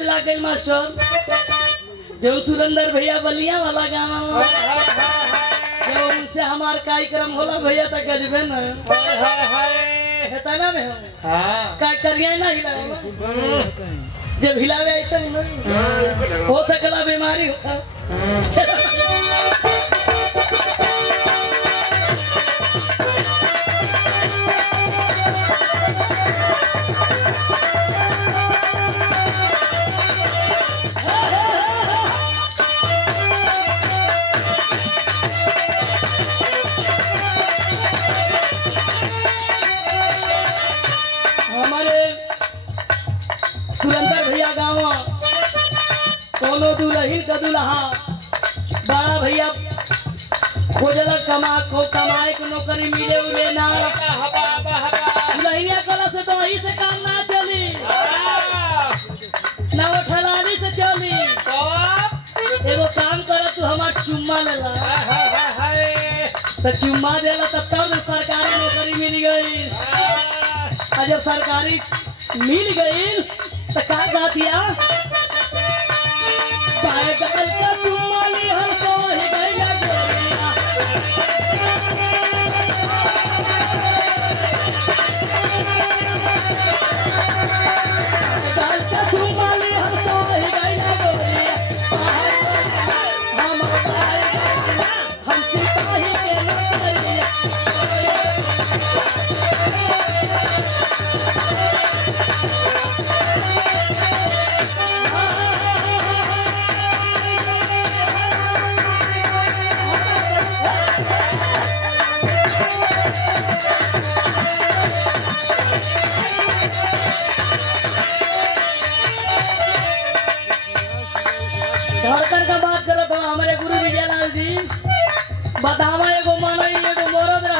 बदला गई मास्टर जो सुरेंद्र भैया बलिया वाला गाँव जो उनसे हमार कार्यक्रम होला भैया तक गजबे न हेता ना में का करिया ना हिला जब हिलावे आई तो हो सकला बीमारी होता सुरेंद्र भैया गाँव कोनो दुल्हन का दुल्हा बड़ा भैया खोजला कमाए के नौकरी मिले उले ना दुल्हनिया कला से तो वही से काम ना चली ना वो ठलानी से चली एगो काम कर तू हमार चुम्मा लेला तो चुम्मा देला तब सरकारी नौकरी मिल गई और जब सरकारी मिल गई तो का दिया पाए गल का चुम्मा ली हर सो ही गई गोरिया गल का चुम्मा ली हर सो ही गई गोरिया हम हम सिपाही के नौकरिया धड़कन का बात करो तो हमारे गुरु विजयलाल जी बतावा एगो मनई